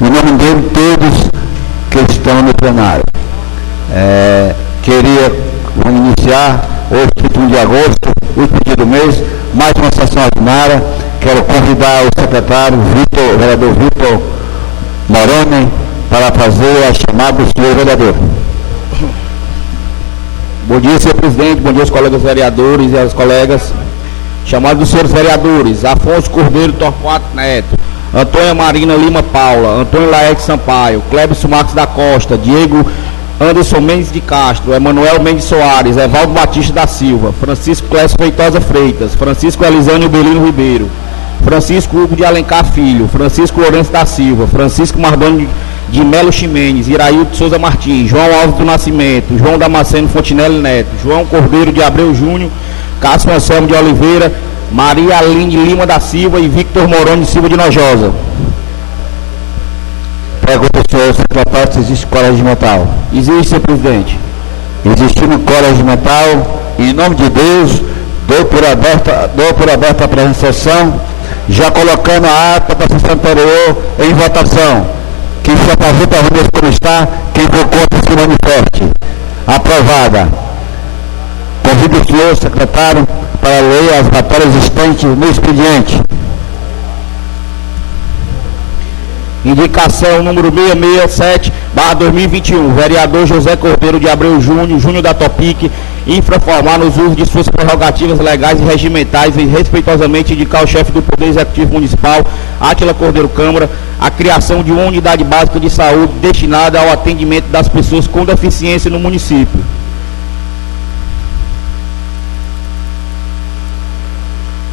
Em nome dele, todos que estão no plenário. Queria iniciar hoje, 31 de agosto, último dia do mês, mais uma sessão ordinária. Quero convidar o secretário, o vereador Vitor Moroni, para fazer a chamada do senhor vereador. Bom dia, senhor presidente, bom dia aos colegas vereadores e aos colegas. Chamado dos senhores vereadores: Afonso Cordeiro Torquato Neto, Antônia Marina Lima Paula, Antônio Laerte Sampaio, Clébio Marques da Costa, Diego Anderson Mendes de Castro, Emanuel Mendes Soares, Evaldo Batista da Silva, Francisco Clécio Feitosa Freitas, Francisco Elisânio Belino Ribeiro, Francisco Hugo de Alencar Filho, Francisco Lourenço da Silva, Francisco Mardoni de Melo Ximenes, Iraildo Souza Martins, João Alves do Nascimento, João Damasceno Fontinelli Neto, João Cordeiro de Abreu Júnior, Cássio Anselmo de Oliveira, Maria Aline Lima da Silva e Victor Moroni Silva de Nojosa. Pergunta ao senhor secretário se existe quórum regimental. Existe, senhor presidente. Existindo quórum regimental, em nome de Deus, dou por aberta a presente sessão, já colocando a ata da sessão anterior em votação. Quem se apresenta a reunião como está, quem for contra se manifeste. Aprovada. Convido o senhor secretário para ler as matérias existentes no expediente. Indicação número 667/2021, vereador José Cordeiro de Abreu Júnior, Júnior da Topic, infraformar nos usos de suas prerrogativas legais e regimentais e respeitosamente indicar o chefe do Poder Executivo Municipal, Átila Cordeiro Câmara, a criação de uma unidade básica de saúde destinada ao atendimento das pessoas com deficiência no município.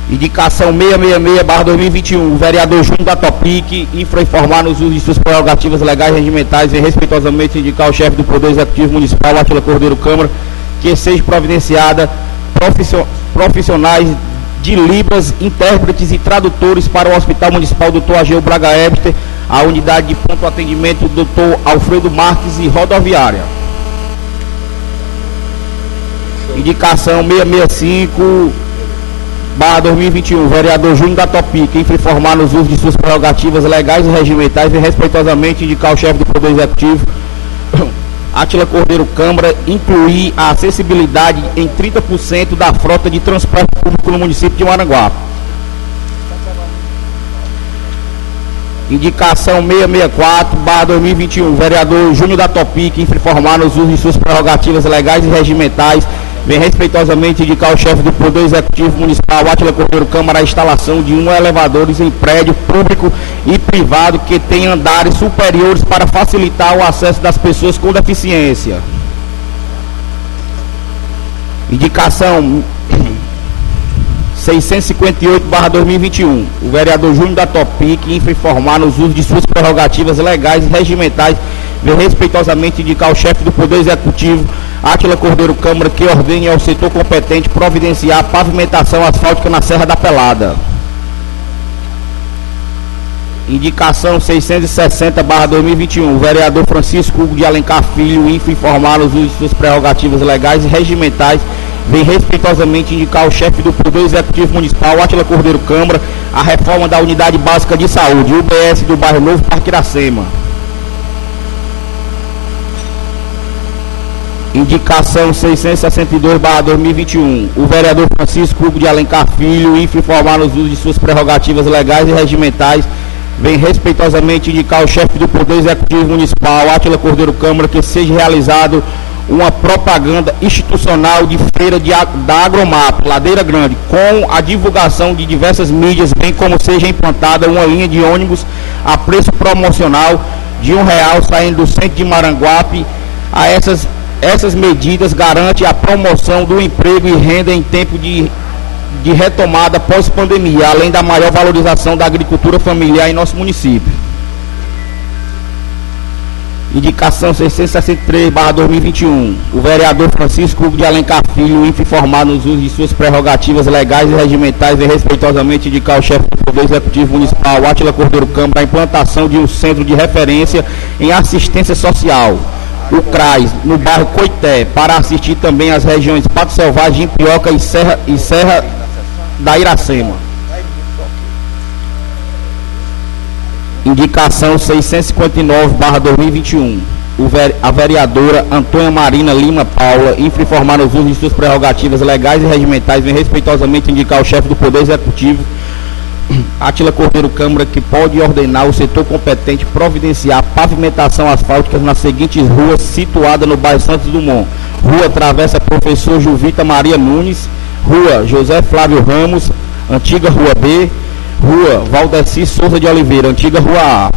Indicação 666/2021, vereador Júnior da Topic, infrainformar nos usos de suas prerrogativas legais e regimentais e respeitosamente indicar o chefe do Poder Executivo Municipal, Átila Cordeiro Câmara, que seja providenciada profissionais de Libras, intérpretes e tradutores para o Hospital Municipal Dr. Ageu Braga Ebster, a unidade de pronto atendimento Dr. Alfredo Marques e rodoviária. Indicação 665/2021, vereador Júnior da Topic, informar nos usos de suas prerrogativas legais e regimentais e respeitosamente indicar o chefe do Poder Executivo, Átila Cordeiro Câmara, incluir a acessibilidade em 30% da frota de transporte público no município de Maranguape. Indicação 664/2021, vereador Júnior da Topic, informar nos usos de suas prerrogativas legais e regimentais, vem respeitosamente indicar o chefe do Poder Executivo Municipal, Átila Cordeiro Câmara, a instalação de elevadores em prédio público e privado que tenha andares superiores para facilitar o acesso das pessoas com deficiência. Indicação 658/2021, o vereador Júnior da Topic, informar nos usos de suas prerrogativas legais e regimentais, vem respeitosamente indicar o chefe do Poder Executivo, Átila Cordeiro Câmara, que ordene ao setor competente providenciar a pavimentação asfáltica na Serra da Pelada. Indicação 660/2021, o vereador Francisco Hugo de Alencar Filho, informar os usos de suas prerrogativas legais e regimentais, vem respeitosamente indicar o chefe do Poder Executivo Municipal, Átila Cordeiro Câmara, a reforma da Unidade Básica de Saúde, UBS do bairro Novo Parque Iracema. Indicação 662/2021, o vereador Francisco Hugo de Alencar Filho, informar os usos de suas prerrogativas legais e regimentais, vem respeitosamente indicar o chefe do Poder Executivo Municipal, Átila Cordeiro Câmara, que seja realizado uma propaganda institucional de feira da Agromap, Ladeira Grande, com a divulgação de diversas mídias, bem como seja implantada uma linha de ônibus a preço promocional de R$1 saindo do centro de Maranguape. Essas medidas garantem a promoção do emprego e renda em tempo de retomada pós-pandemia, além da maior valorização da agricultura familiar em nosso município. Indicação 663/2021, o vereador Francisco Hugo de Alencar Filho, informar nos usos de suas prerrogativas legais e regimentais e respeitosamente indicar o chefe do Poder Executivo Municipal, Átila Cordeiro Câmara, a implantação de um centro de referência em assistência social, o CRAS, no bairro Coité, para assistir também as regiões Pato Selvagem, Impioca e Serra da Iracema. Indicação 659/2021. A vereadora Antônia Marina Lima Paula, informar nos usos de suas prerrogativas legais e regimentais, vem respeitosamente indicar ao chefe do Poder Executivo, Átila Cordeiro Câmara, que pode ordenar o setor competente providenciar pavimentação asfáltica nas seguintes ruas situadas no bairro Santos Dumont: Rua Travessa Professor Juvita Maria Nunes, Rua José Flávio Ramos, antiga Rua B, Rua Valdeci Souza de Oliveira, antiga Rua A.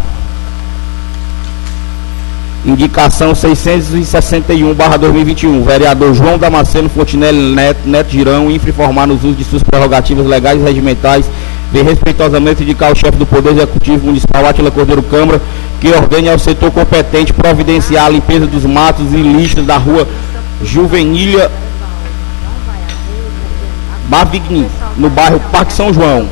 Indicação 661/2021. Vereador João Damasceno Fontinelli Neto Girão, informar nos usos de suas prerrogativas legais e regimentais, vem respeitosamente indicar ao chefe do Poder Executivo Municipal, Átila Cordeiro Câmara, que ordene ao setor competente providenciar a limpeza dos matos e lixos da Rua Juvenília Bavigni, no bairro Parque São João.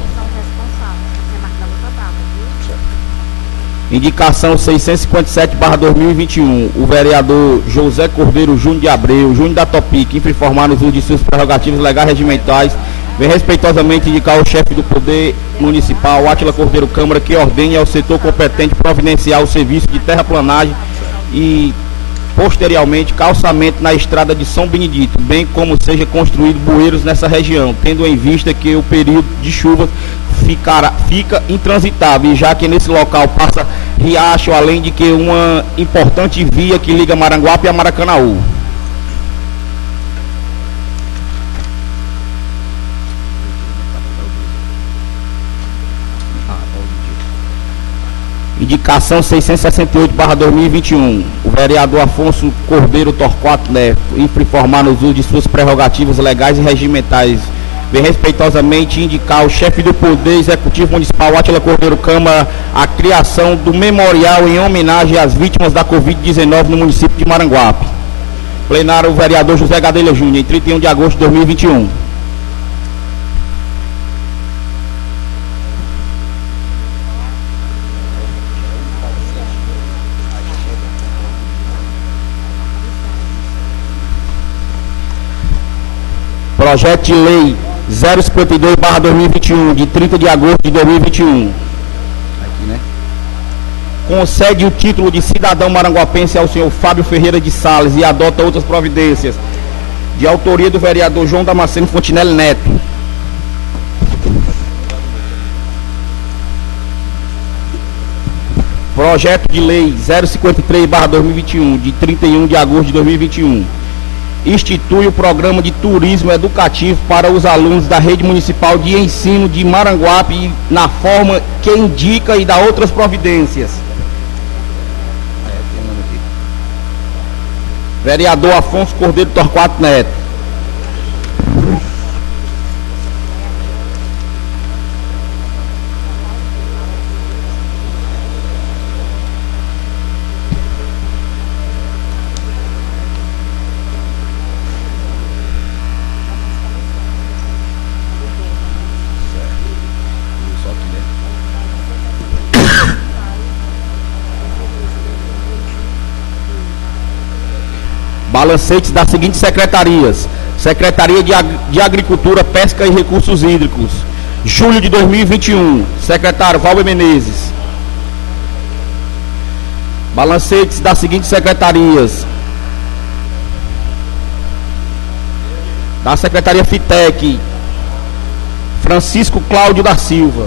Indicação 657/2021. O vereador José Cordeiro Júnior de Abreu, Júnior da Topic, informar nos usos de suas prerrogativas legais regimentais, vem respeitosamente indicar ao chefe do Poder Municipal, Átila Cordeiro Câmara, que ordene ao setor competente providenciar o serviço de terraplanagem e, posteriormente, calçamento na estrada de São Benedito, bem como seja construído bueiros nessa região, tendo em vista que o período de chuvas fica intransitável, já que nesse local passa riacho, além de que uma importante via que liga Maranguape a Maracanaú. Indicação 668/2021. O vereador Afonso Cordeiro Torquato Neto, informar nos usos de suas prerrogativas legais e regimentais, vem respeitosamente indicar ao chefe do Poder Executivo Municipal, Átila Cordeiro Câmara, a criação do memorial em homenagem às vítimas da Covid-19 no município de Maranguape. Plenário, o vereador José Gadelha Júnior, em 31 de agosto de 2021. Projeto de Lei 052/2021, de 30 de agosto de 2021. Aqui, né? Concede o título de cidadão maranguapense ao senhor Fábio Ferreira de Sales e adota outras providências, de autoria do vereador João Damasceno Fontinelli Neto. Projeto de Lei 053/2021, de 31 de agosto de 2021. Institui o programa de turismo educativo para os alunos da rede municipal de ensino de Maranguape na forma que indica e dá outras providências. Vereador Afonso Cordeiro Torquato Neto. Balancetes das seguintes secretarias: Secretaria de Agricultura, Pesca e Recursos Hídricos, julho de 2021, secretário Valber Menezes. Balancetes das seguintes secretarias: da Secretaria FITEC, Francisco Cláudio da Silva.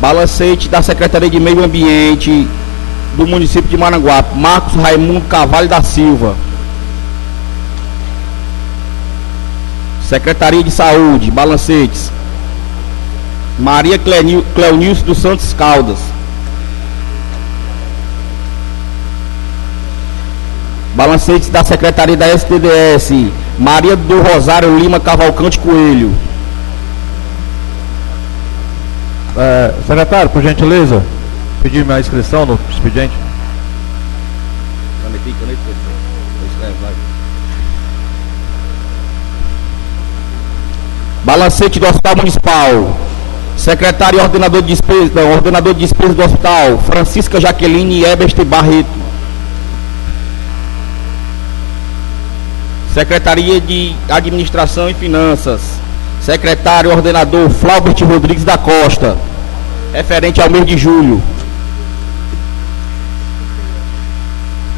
Balancete da Secretaria de Meio Ambiente do município de Maranguape, Marcos Raimundo Carvalho da Silva. Secretaria de Saúde, balancetes: Maria Cleonilce dos Santos Caldas. Balancetes da Secretaria da STDS, Maria do Rosário Lima Cavalcante Coelho. Secretário, por gentileza, pedir minha inscrição no expediente. Balancete do Hospital Municipal, secretário e ordenador de despesa do hospital, Francisca Jaqueline Ebert Barreto. Secretaria de Administração e Finanças, Secretário ordenador Flaubert Rodrigues da Costa, referente ao mês de julho.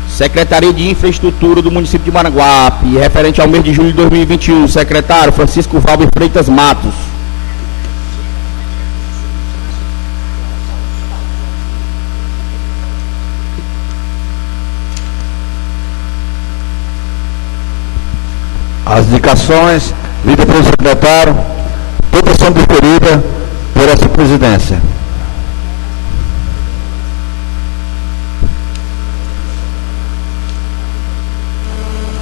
Secretaria de Infraestrutura do município de Maranguape, referente ao mês de julho de 2021, secretário Francisco Valber Freitas Matos. As indicações, lidas pelo secretário, todas são deferidas por essa presidência.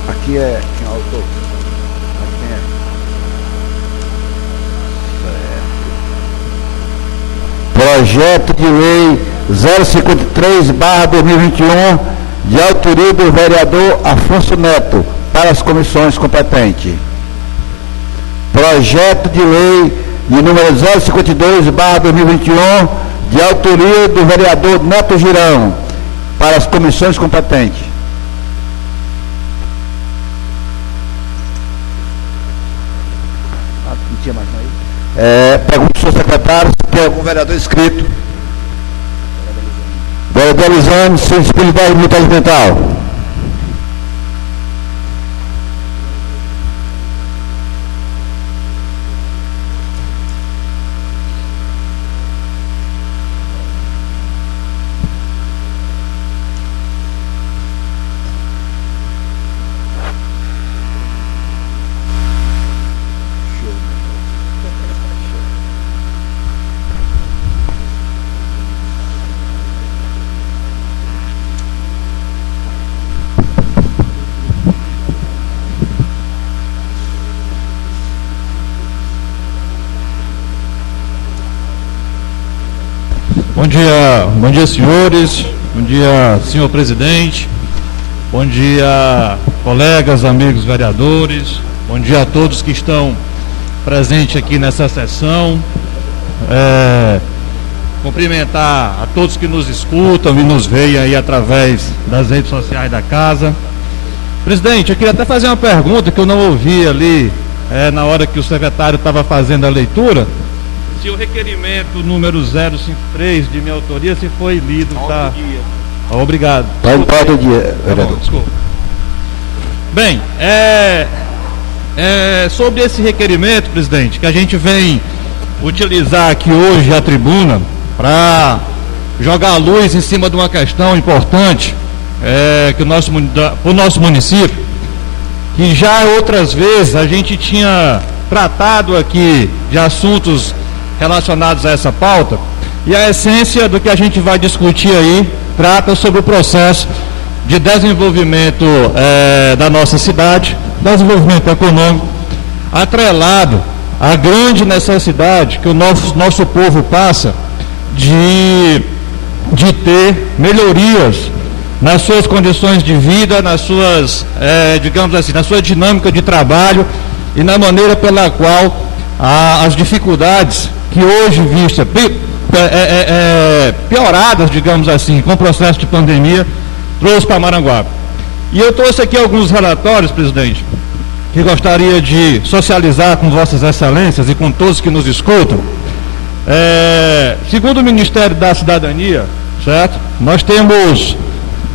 Aqui é quem é o autor? Aqui é. Projeto de Lei 053/2021, de autoria do vereador Afonso Neto, para as comissões competentes. Projeto de Lei de número 052/2021, de autoria do vereador Neto Girão, para as comissões competentes. Não tinha mais aí? Pergunto ao senhor secretário se tem algum vereador inscrito. Vereador Elisane, sensibilidade militar. Bom dia, senhores. Bom dia, senhor presidente. Bom dia, colegas, amigos vereadores. Bom dia a todos que estão presentes aqui nessa sessão. Cumprimentar a todos que nos escutam e nos veem aí através das redes sociais da casa. Presidente, eu queria até fazer uma pergunta que eu não ouvi ali na hora que o secretário estava fazendo a leitura. Se o requerimento número 053 de minha autoria se foi lido, tá? Obrigado. Está em pauta do dia, vereador. Desculpa. Bem, sobre esse requerimento, presidente, que a gente vem utilizar aqui hoje a tribuna para jogar a luz em cima de uma questão importante que o nosso município, que já outras vezes a gente tinha tratado aqui de assuntos relacionados a essa pauta, e a essência do que a gente vai discutir aí trata sobre o processo de desenvolvimento da nossa cidade, desenvolvimento econômico, atrelado à grande necessidade que o nosso povo passa de ter melhorias nas suas condições de vida, nas suas, digamos assim, na sua dinâmica de trabalho e na maneira pela qual as dificuldades que hoje vistas pioradas, digamos assim, com o processo de pandemia, trouxe para Maranguape. E eu trouxe aqui alguns relatórios, presidente, que gostaria de socializar com vossas excelências e com todos que nos escutam. Segundo o Ministério da Cidadania, certo? Nós temos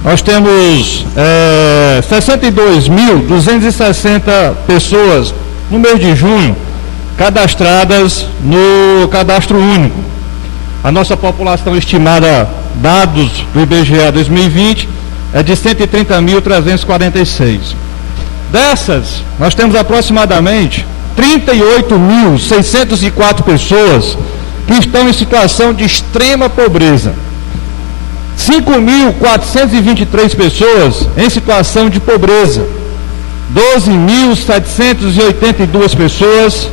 62.260 pessoas no mês de junho cadastradas no Cadastro Único. A nossa população estimada, dados do IBGE 2020, é de 130.346. Dessas, nós temos aproximadamente 38.604 pessoas que estão em situação de extrema pobreza. 5.423 pessoas em situação de pobreza. 12.782 pessoas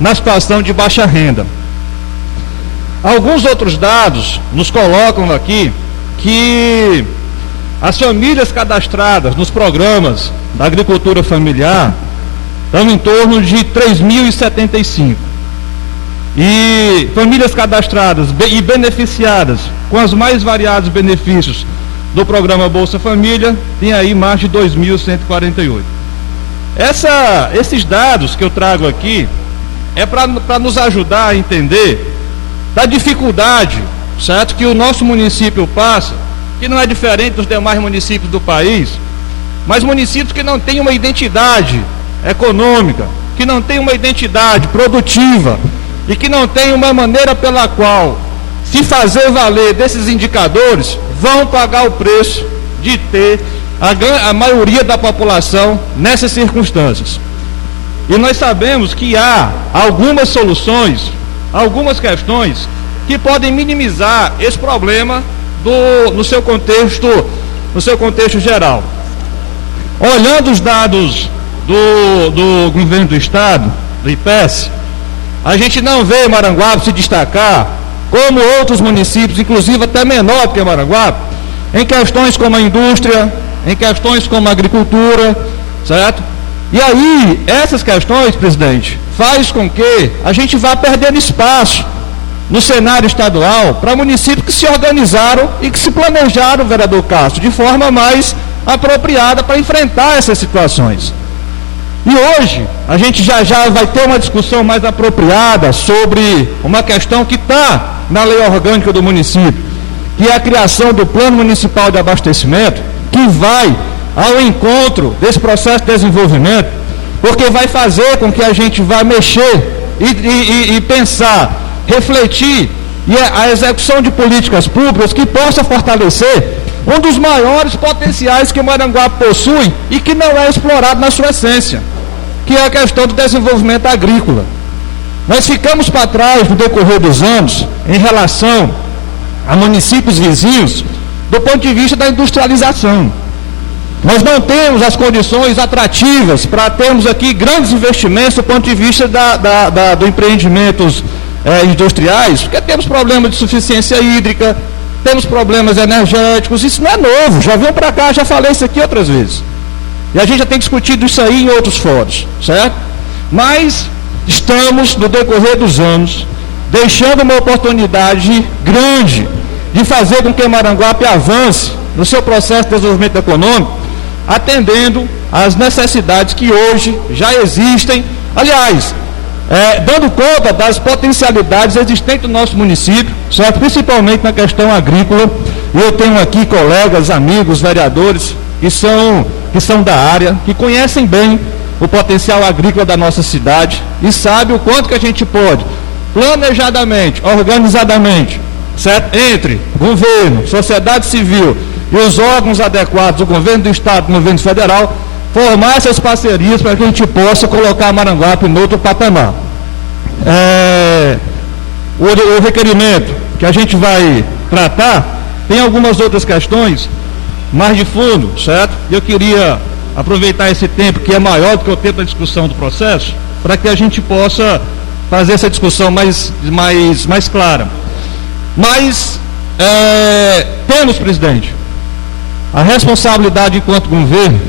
na situação de baixa renda. Alguns outros dados nos colocam aqui que as famílias cadastradas nos programas da agricultura familiar estão em torno de 3.075. E famílias cadastradas e beneficiadas com os mais variados benefícios do programa Bolsa Família tem aí mais de 2.148. Esses dados que eu trago aqui é para nos ajudar a entender da dificuldade, certo, que o nosso município passa, que não é diferente dos demais municípios do país, mas municípios que não têm uma identidade econômica, que não têm uma identidade produtiva e que não têm uma maneira pela qual se fazer valer desses indicadores, vão pagar o preço de ter a maioria da população nessas circunstâncias. E nós sabemos que há algumas soluções, algumas questões que podem minimizar esse problema no seu contexto geral. Olhando os dados do governo do estado, do IPES, a gente não vê Maranguape se destacar como outros municípios, inclusive até menor do que Maranguape, em questões como a indústria, em questões como a agricultura, certo? E aí, essas questões, presidente, faz com que a gente vá perdendo espaço no cenário estadual para municípios que se organizaram e que se planejaram, vereador Castro, de forma mais apropriada para enfrentar essas situações. E hoje, a gente já vai ter uma discussão mais apropriada sobre uma questão que está na lei orgânica do município, que é a criação do Plano Municipal de Abastecimento, que vai ao encontro desse processo de desenvolvimento, porque vai fazer com que a gente vá mexer e pensar, refletir, e a execução de políticas públicas que possa fortalecer um dos maiores potenciais que Maranguape possui e que não é explorado na sua essência, que é a questão do desenvolvimento agrícola. Nós ficamos para trás no decorrer dos anos em relação a municípios vizinhos do ponto de vista da industrialização. Nós não temos as condições atrativas para termos aqui grandes investimentos do ponto de vista do empreendimentos industriais, porque temos problemas de suficiência hídrica, temos problemas energéticos, isso não é novo, já veio para cá, já falei isso aqui outras vezes. E a gente já tem discutido isso aí em outros fóruns, certo? Mas estamos, no decorrer dos anos, deixando uma oportunidade grande de fazer com que Maranguape avance no seu processo de desenvolvimento econômico, atendendo às necessidades que hoje já existem, aliás, dando conta das potencialidades existentes do nosso município, certo? Principalmente na questão agrícola. Eu tenho aqui colegas, amigos, vereadores que são da área, que conhecem bem o potencial agrícola da nossa cidade e sabem o quanto que a gente pode, planejadamente, organizadamente, certo? Entre governo, sociedade civil e os órgãos adequados do governo do estado e do governo federal, formar essas parcerias para que a gente possa colocar Maranguape em outro patamar. O requerimento que a gente vai tratar tem algumas outras questões mais de fundo, certo? Eu queria aproveitar esse tempo que é maior do que o tempo da discussão do processo, para que a gente possa fazer essa discussão mais clara. Mas temos, presidente, a responsabilidade enquanto governo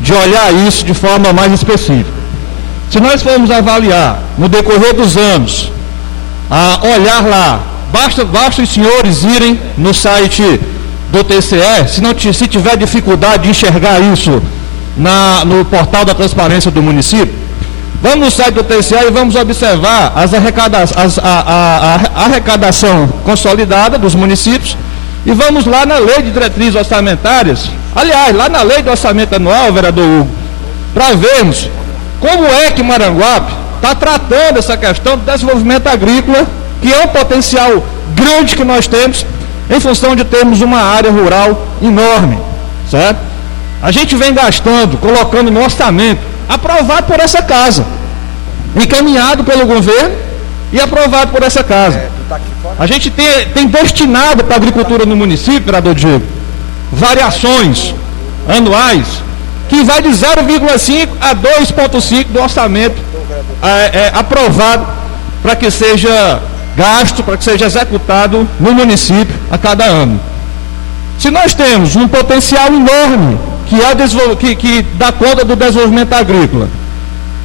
de olhar isso de forma mais específica. Se nós formos avaliar no decorrer dos anos, a olhar lá, basta os senhores irem no site do TCE, se tiver dificuldade de enxergar isso no portal da transparência do município, vamos no site do TCE e vamos observar a arrecadação consolidada dos municípios e vamos lá na lei de diretrizes orçamentárias, aliás, lá na lei do orçamento anual, vereador Hugo, para vermos como é que Maranguape está tratando essa questão do desenvolvimento agrícola, que é um potencial grande que nós temos, em função de termos uma área rural enorme, certo? A gente vem gastando, colocando no orçamento, aprovado por essa casa, encaminhado pelo governo e aprovado por essa casa. A gente tem destinado para a agricultura no município, vereador Diego, variações anuais que vai de 0,5 a 2,5 do orçamento aprovado para que seja gasto, para que seja executado no município a cada ano. Se nós temos um potencial enorme que dá conta do desenvolvimento agrícola,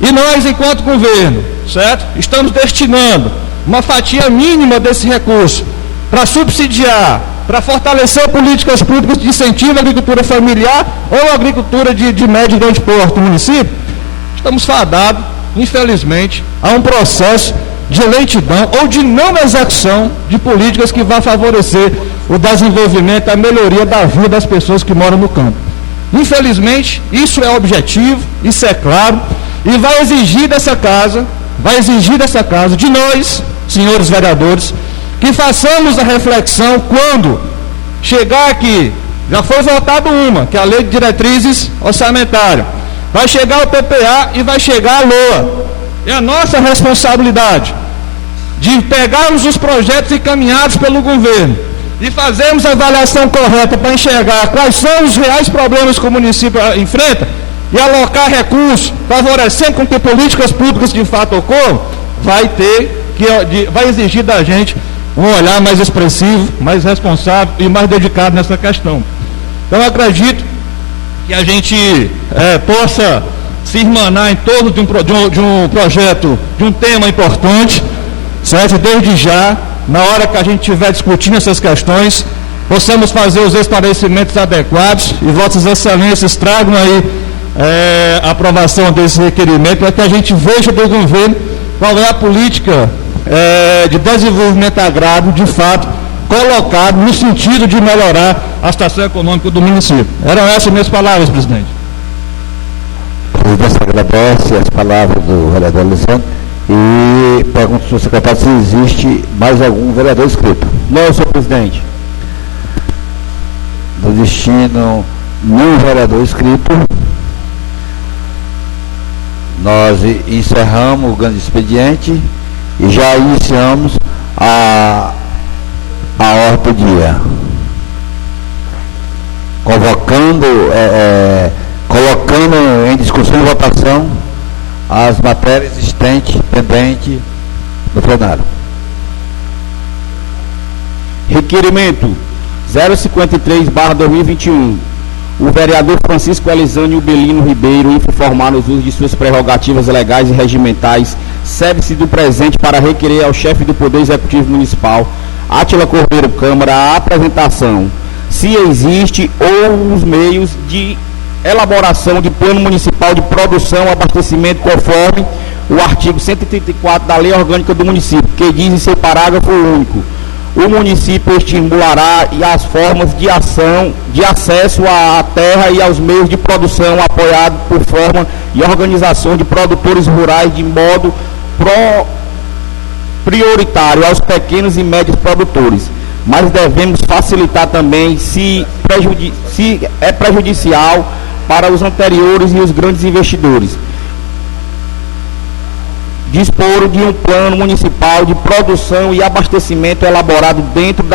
e nós, enquanto governo, certo, estamos destinando uma fatia mínima desse recurso para subsidiar, para fortalecer políticas públicas de incentivo à agricultura familiar ou à agricultura de médio e grande porte no município, estamos fadados infelizmente, a um processo de lentidão ou de não execução de políticas que vá favorecer o desenvolvimento, a melhoria da vida das pessoas que moram no campo. Infelizmente, isso é objetivo, isso é claro, e vai exigir dessa casa, de nós, senhores vereadores, que façamos a reflexão quando chegar aqui, já foi votado uma, que é a Lei de Diretrizes Orçamentárias, vai chegar o PPA e vai chegar a LOA. É a nossa responsabilidade de pegarmos os projetos encaminhados pelo governo e fazermos a avaliação correta para enxergar quais são os reais problemas que o município enfrenta e alocar recursos, favorecendo com que políticas públicas de fato ocorram, vai exigir da gente um olhar mais expressivo, mais responsável e mais dedicado nessa questão. Então, eu acredito que a gente possa se irmanar em torno de um projeto, de um tema importante, certo? Desde já, na hora que a gente estiver discutindo essas questões, possamos fazer os esclarecimentos adequados e Vossas Excelências tragam aí a aprovação desse requerimento para que a gente veja do governo qual é a política de desenvolvimento agrário, de fato, colocado no sentido de melhorar a situação econômica do município. Eram essas minhas palavras, presidente. O presidente agradece as palavras do vereador Lisandro e pergunta ao secretário se existe mais algum vereador inscrito. Não, senhor presidente. No destino, nenhum vereador inscrito, nós encerramos o grande expediente e já iniciamos a ordem do dia, convocando, colocando em discussão e votação as matérias existentes, pendentes no plenário. Requerimento 053/2021. O vereador Francisco Elisânio Belino Ribeiro, informar nos usos de suas prerrogativas legais e regimentais, serve-se do presente para requerer ao chefe do Poder Executivo Municipal, Átila Cordeiro Câmara, a apresentação, se existe, ou os meios de elaboração de plano municipal de produção e abastecimento conforme o artigo 134 da Lei Orgânica do Município, que diz em seu parágrafo único: o município estimulará as formas de acesso à terra e aos meios de produção apoiado por forma e organização de produtores rurais de modo prioritário aos pequenos e médios produtores, mas devemos facilitar também se é prejudicial para os anteriores e os grandes investidores. Dispor de um plano municipal de produção e abastecimento elaborado dentro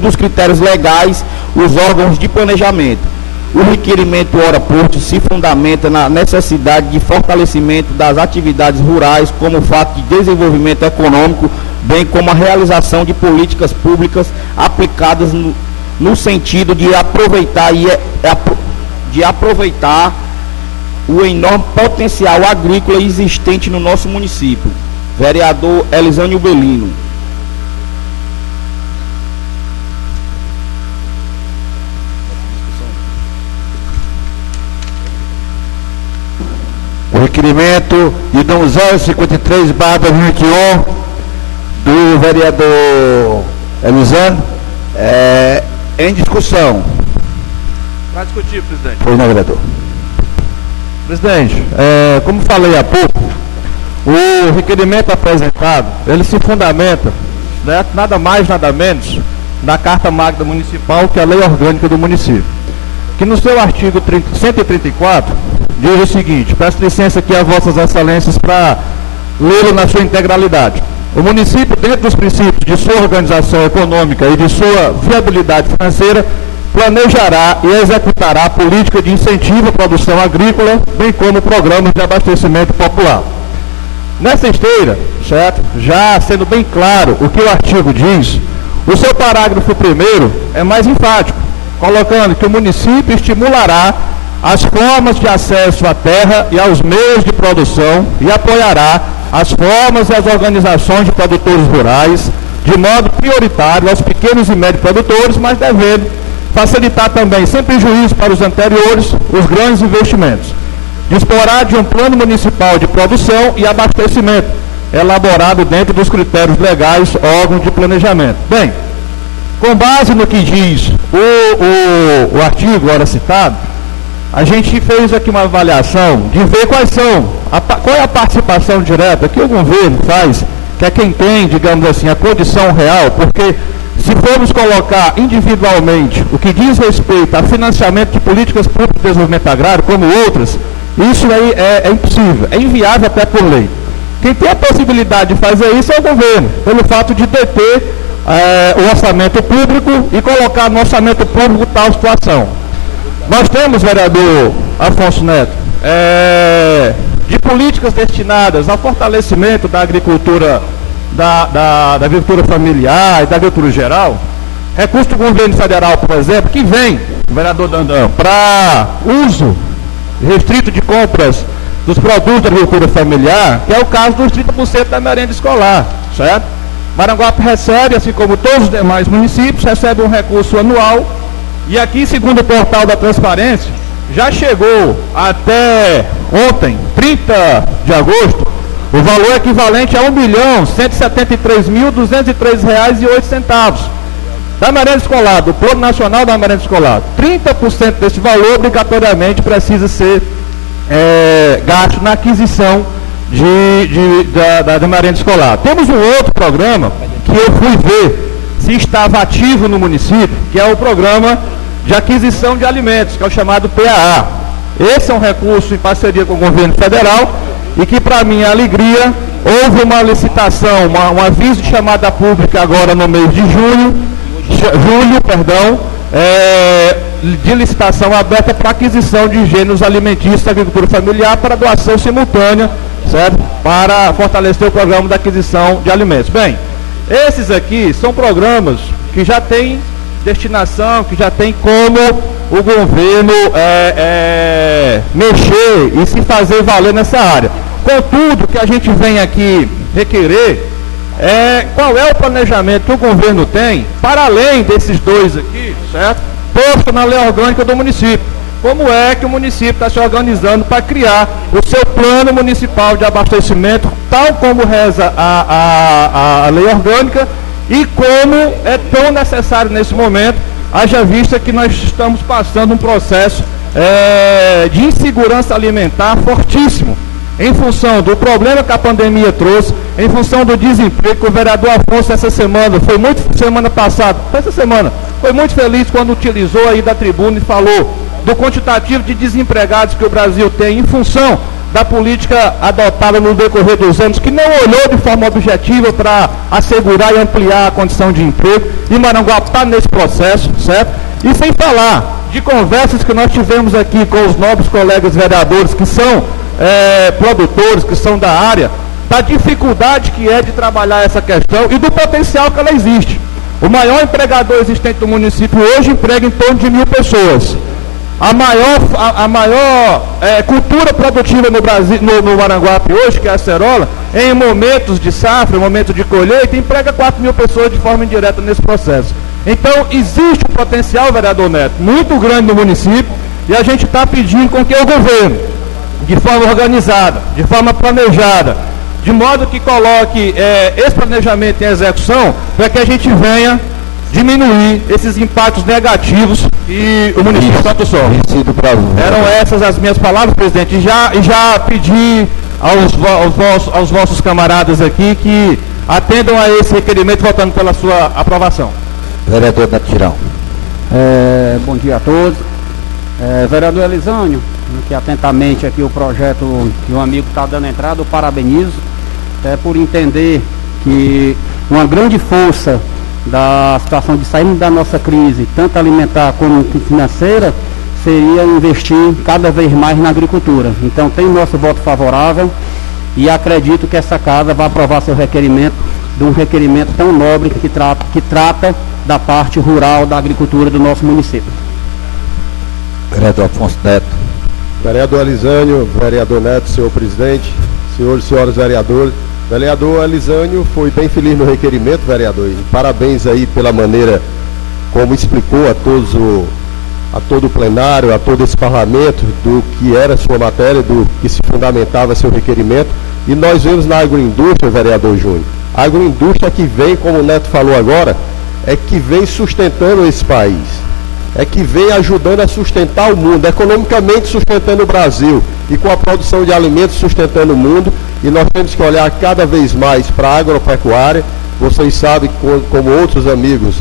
dos critérios legais, os órgãos de planejamento. O requerimento ora posto se fundamenta na necessidade de fortalecimento das atividades rurais como fato de desenvolvimento econômico, bem como a realização de políticas públicas aplicadas no sentido de aproveitar o enorme potencial agrícola existente no nosso município. Vereador Elisânio Belino. O requerimento de número 053/2021 do vereador Elisandro em discussão. Para discutir, presidente. Pois não, vereador. Presidente, como falei há pouco, o requerimento apresentado, ele se fundamenta, né, nada mais, nada menos, na Carta Magna Municipal, que é a Lei Orgânica do Município, que no seu artigo 134 diz o seguinte: peço licença aqui a Vossas Excelências para lê-lo na sua integralidade. O município, dentro dos princípios de sua organização econômica e de sua viabilidade financeira, planejará e executará a política de incentivo à produção agrícola, bem como programas de abastecimento popular. Nessa esteira, certo? Já sendo bem claro o que o artigo diz, o seu parágrafo 1º é mais enfático, colocando que o município estimulará as formas de acesso à terra e aos meios de produção e apoiará as formas e as organizações de produtores rurais de modo prioritário aos pequenos e médios produtores, mas devendo facilitar também, sem prejuízo para os anteriores, os grandes investimentos. disporá de um plano municipal de produção e abastecimento, elaborado dentro dos critérios legais, órgão de planejamento. Bem, com base no que diz o artigo agora citado, a gente fez aqui uma avaliação de ver qual é a participação direta que o governo faz, que é quem tem, digamos assim, a condição real, porque se formos colocar individualmente o que diz respeito a financiamento de políticas públicas de desenvolvimento agrário, como outras, isso aí é impossível, é inviável até por lei. Quem tem a possibilidade de fazer isso é o governo, pelo fato de deter o orçamento público e colocar no orçamento público tal situação. Nós temos, vereador Afonso Neto, de políticas destinadas ao fortalecimento da agricultura, da agricultura familiar e da agricultura geral, recurso do governo federal, por exemplo, que vem, vereador Dandão, para uso restrito de compras dos produtos da agricultura familiar, que é o caso dos 30% da merenda escolar, certo? Maranguape recebe, assim como todos os demais municípios, recebe um recurso anual, e aqui, segundo o portal da transparência, já chegou até ontem, 30 de agosto, o valor equivalente a R$ 1.173.203,08 da merenda escolar, do Plano Nacional da Merenda Escolar. 30% desse valor obrigatoriamente precisa ser gasto na aquisição da merenda escolar. Temos um outro programa que eu fui ver se estava ativo no município, que é o programa de aquisição de alimentos, que é o chamado PAA. Esse é um recurso em parceria com o governo federal e que, para minha alegria, houve uma licitação, um aviso de chamada pública agora no mês de julho, de licitação aberta para aquisição de gêneros alimentícios da agricultura familiar para doação simultânea, certo? Para fortalecer o programa da aquisição de alimentos. Bem, esses aqui são programas que já têm destinação, que já tem como o governo mexer e se fazer valer nessa área. Contudo, o que a gente vem aqui requerer qual é o planejamento que o governo tem, para além desses dois aqui, certo? Posto na lei orgânica do município. Como é que o município está se organizando para criar o seu plano municipal de abastecimento, tal como reza a lei orgânica, e como é tão necessário nesse momento, haja vista que nós estamos passando um processo de insegurança alimentar fortíssimo, em função do problema que a pandemia trouxe, em função do desemprego, que o vereador Afonso semana passada, foi muito feliz quando utilizou aí da tribuna e falou do quantitativo de desempregados que o Brasil tem em função da política adotada no decorrer dos anos, que não olhou de forma objetiva para assegurar e ampliar a condição de emprego, e Maranguape está nesse processo, certo? E sem falar de conversas que nós tivemos aqui com os nobres colegas vereadores que são produtores, que são da área, da dificuldade que é de trabalhar essa questão e do potencial que ela existe. O maior empregador existente do município hoje emprega em torno de 1.000 pessoas. A maior cultura produtiva no Brasil, no Maranguape hoje, que é a acerola, em momentos de safra, em momentos de colheita, emprega 4.000 pessoas de forma indireta nesse processo. Então, existe um potencial, vereador Neto, muito grande no município, e a gente está pedindo com que o governo, de forma organizada, de forma planejada, de modo que coloque esse planejamento em execução, para que a gente venha diminuir esses impactos negativos que o município tanto sofre. Eram essas as minhas palavras, presidente, e já pedi aos vossos camaradas aqui que atendam a esse requerimento, votando pela sua aprovação. Vereador Neto Tirão. Bom dia a todos. Vereador Elisânio, que atentamente aqui o projeto que o amigo está dando entrada, eu parabenizo, por entender que uma grande força da situação de sairmos da nossa crise, tanto alimentar como financeira, seria investir cada vez mais na agricultura. Então tem o nosso voto favorável e acredito que essa casa vai aprovar seu requerimento, de um requerimento tão nobre que trata da parte rural da agricultura do nosso município. Vereador Afonso Neto. Vereador Elisânio, vereador Neto, senhor presidente, senhores e senhoras vereadores. Vereador Elisânio foi bem feliz no requerimento, vereador, e parabéns aí pela maneira como explicou a todos a todo o plenário, a todo esse parlamento, do que era sua matéria, do que se fundamentava seu requerimento. E nós vemos na agroindústria, vereador Júnior, a agroindústria que vem, como o Neto falou agora, é que vem sustentando esse país, é que vem ajudando a sustentar o mundo, economicamente sustentando o Brasil e com a produção de alimentos sustentando o mundo. E nós temos que olhar cada vez mais para a agropecuária. Vocês sabem, como outros amigos,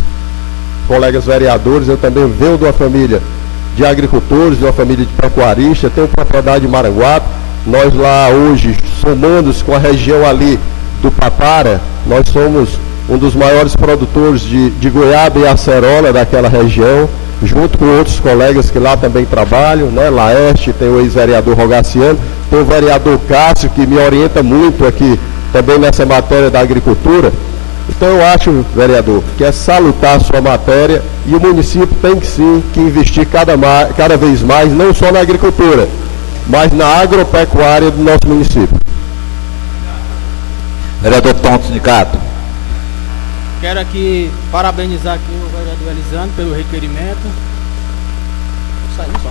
colegas vereadores, eu também venho de uma família de agricultores, de uma família de pecuaristas, tenho propriedade em Maranguape. Nós lá hoje, somando-se com a região ali do Papara, nós somos um dos maiores produtores de goiaba e acerola daquela região, junto com outros colegas que lá também trabalham, né? Laeste, tem o ex-vereador Rogaciano, tem o vereador Cássio, que me orienta muito aqui também nessa matéria da agricultura. Então eu acho, vereador, que é salutar a sua matéria e o município tem que sim que investir cada vez mais, não só na agricultura, mas na agropecuária do nosso município. Vereador Tom, sindicato. Quero aqui parabenizar aqui o vereador Elisandro pelo requerimento. Vou sair só.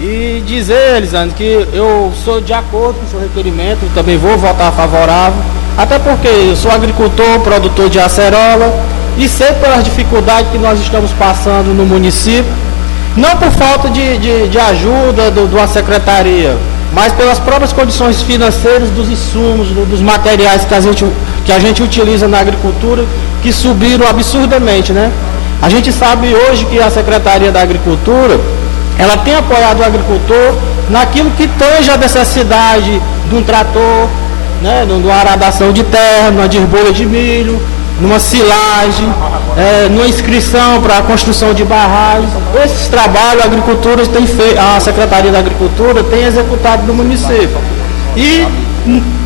E dizer, Elisandro, que eu sou de acordo com o seu requerimento, também vou votar favorável, até porque eu sou agricultor, produtor de acerola, e sei pelas dificuldades que nós estamos passando no município, não por falta de ajuda de uma secretaria, mas pelas próprias condições financeiras dos insumos, dos materiais que a gente utiliza na agricultura, que subiram absurdamente, né? A gente sabe hoje que a Secretaria da Agricultura, ela tem apoiado o agricultor naquilo que tange a necessidade de um trator, né, numa aradação de terra, numa desbolha de milho, numa silagem, numa inscrição para a construção de barragens. Esses trabalhos a agricultura tem feito, a Secretaria da Agricultura tem executado no município. E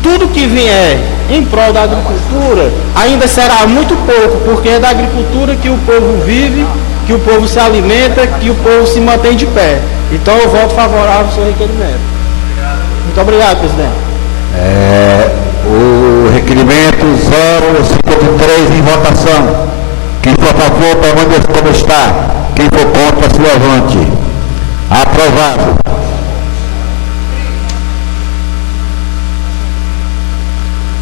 tudo que vier em prol da agricultura ainda será muito pouco, porque é da agricultura que o povo vive, que o povo se alimenta, que o povo se mantém de pé. Então eu voto favorável ao seu requerimento. Muito obrigado, presidente. O requerimento 053 em votação. Quem for a favor, permaneça como está. Quem for contra, se levante. Aprovado.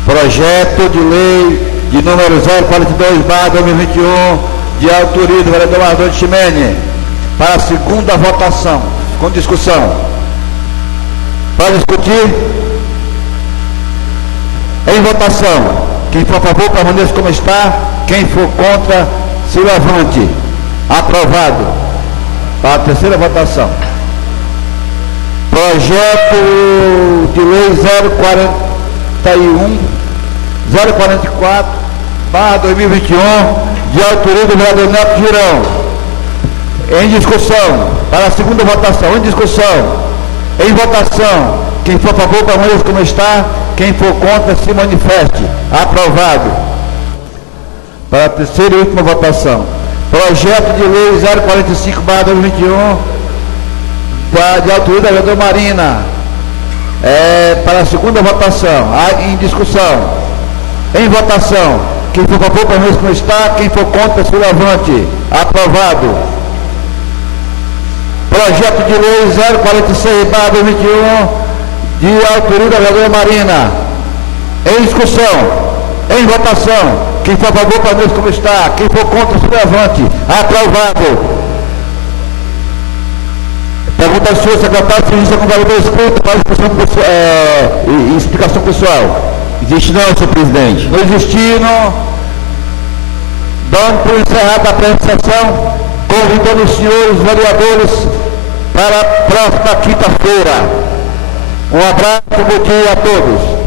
Projeto de lei de número 042/2021, de autoria do vereador Ardônio Chimene, para a segunda votação, com discussão. Para discutir, em votação. Quem for a favor, permaneça como está. Quem for contra, se levante. Aprovado. Para a terceira votação. Projeto de lei 044/2021, de autoria do vereador Neto Girão. Em discussão. Para a segunda votação. Em discussão. Em votação. Quem for a favor, permaneça como está. Quem for contra, se manifeste. Aprovado. Para a terceira e última votação. Projeto de lei 045/2021, de autoria da vereadora Marina. Para a segunda votação. Em discussão. Em votação. Quem for a favor, permaneça como está. Quem for contra, se levante. Aprovado. Projeto de lei 046/2021, de autoria da vereadora Marina. Em discussão. Em votação. Quem for a favor, permaneça como está. Quem for contra, se levante. Aprovado. Pergunta ao senhor secretário se existe algum vereador escrito para explicação pessoal. Existe não, senhor presidente. Não existindo, dando por encerrada a apresentação, convidando os senhores vereadores para a próxima quinta-feira. Um abraço, bom dia a todos.